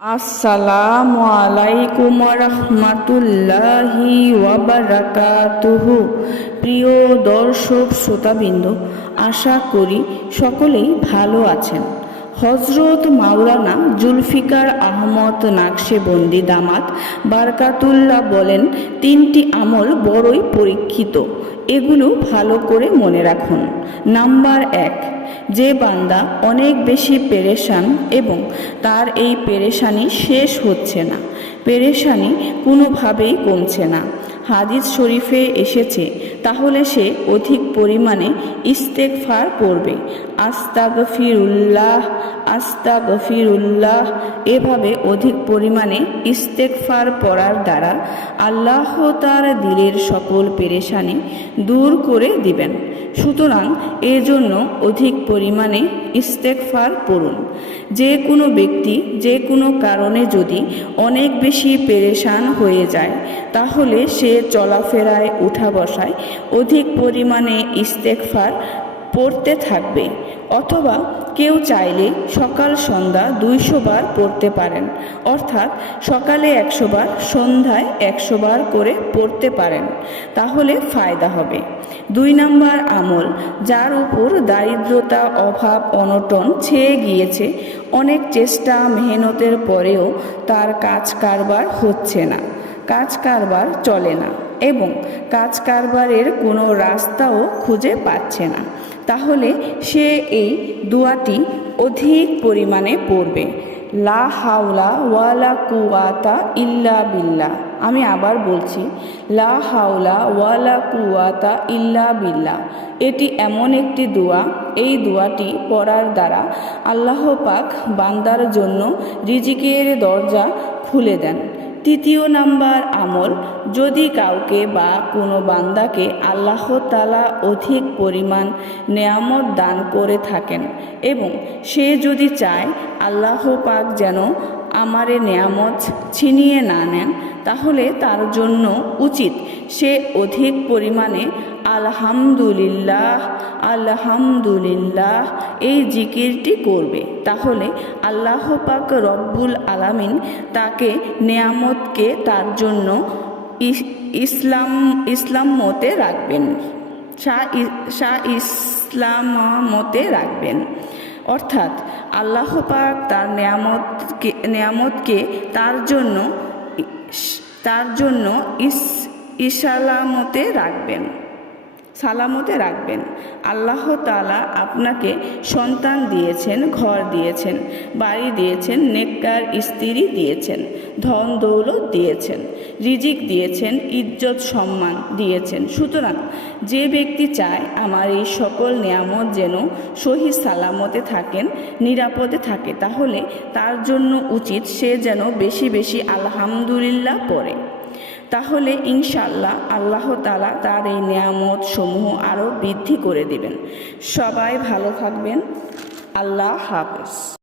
আসসালামু আলাইকুম রহমতুল্লাহি ওয়াবারাকাতুহু প্রিয় দর্শক শ্রোতাবৃন্দ আশা করি সকলেই ভালো আছেন। হজরত মাওলানা জুলফিকার আহমদ নাকশেবন্দি দামাত বারকাতুল্লাহ বলেন, তিনটি আমল বড়ই পরীক্ষিত। এগুলো ভালো করে মনে রাখুন। নাম্বার এক, যে বান্দা অনেক বেশি পেরেশান এবং তার এই পেরেশানি শেষ হচ্ছে না। পেরেশানি কোনোভাবেই কমছে না। হাদিস শরীফে এসেছে, তাহলে সে অধিক পরিমাণে ইস্তেকফার পড়বে। আস্তা গফিরুল্লাহ আস্তা গফিরুল্লাহ এভাবে অধিক পরিমাণে ইস্তেক ফার পড়ার দ্বারা আল্লাহ তার দিলের সকল পেরেশানি দূর করে দিবেন। সুতরাং এজন্য অধিক পরিমাণে ইস্তেকফার পড়ুন। যে কোনো ব্যক্তি যে কোনো কারণে যদি অনেক বেশি পেরেশান হয়ে যায়, তাহলে সে চলাফেরায়, উঠা বসায় অধিক পরিমাণে ইস্তেকফার পড়তে থাকবে অথবা কেউ চাইলে সকাল সন্ধ্যা দুইশো বার পড়তে পারেন। অর্থাৎ সকালে একশো বার, সন্ধ্যায় একশো বার করে পড়তে পারেন। তাহলে ফায়দা হবে। দুই নাম্বার আমল, যার উপর দারিদ্রতা, অভাব, অনটন ছেয়ে গিয়েছে, অনেক চেষ্টা, মেহনতের পরেও তার কাজ কারবার হচ্ছে না, কাজ কারবার চলে না। এবং কাজ কারবারের কোনো রাস্তাও খুঁজে পাচ্ছে না। তাহলে সে এই দোয়াটি অধিক পরিমাণে পড়বে। লা হাওলা ওয়ালা কুয়াতা ইল্লা বিল্লা আমি আবার বলছি, লা হাওলা ওয়ালা কুয়াতা ইল্লা বিল্লা এটি এমন একটি দোয়া, এই দোয়াটি পড়ার দ্বারা আল্লাহ পাক বান্দার জন্য রিজিকের দরজা খুলে দেন। তৃতীয় নাম্বার আমল, যদি কাউকে বা কোনো বান্দাকে আল্লাহ তালা অধিক পরিমাণ নেয়ামত দান করে থাকেন এবং সে যদি চায় আল্লাহ পাক যেন আমারে নেয়ামত ছিনিয়ে না নেন, তাহলে তার জন্য উচিত সে অধিক পরিমাণে আলহামদুলিল্লাহ আলহামদুলিল্লাহ, এই জিকিরটি করবে। তাহলে আল্লাহ পাক রব্বুল আলামিন তাকে নেয়ামতকে তার জন্য ইসলাম ইসলাম মতে রাখবেন। শাহ ইসলাম মতে রাখবেন। অর্থাৎ আল্লাহ পাক তার নেয়ামতকে নেয়ামতকে তার জন্য তার জন্য ইস ইসালামতে রাখবেন। সালামতে রাখবেন। আল্লাহ তালা আপনাকে সন্তান দিয়েছেন, ঘর দিয়েছেন, বাড়ি দিয়েছেন, নেককার স্ত্রী দিয়েছেন, ধন দৌলত দিয়েছেন, রিজিক দিয়েছেন, ইজ্জত সম্মান দিয়েছেন। সুতরাং যে ব্যক্তি চায় আমার এই সকল নিয়ামত যেন সহি সালামতে থাকেন, নিরাপদে থাকে, তাহলে তার জন্য উচিত সে যেন বেশি বেশি আলহামদুলিল্লাহ পড়ে। তাহলে ইনশাল্লাহ আল্লাহ তালা তার এই নিয়ামত সমূহ আরও বৃদ্ধি করে দিবেন। সবাই ভালো থাকবেন। আল্লাহ হাফেজ।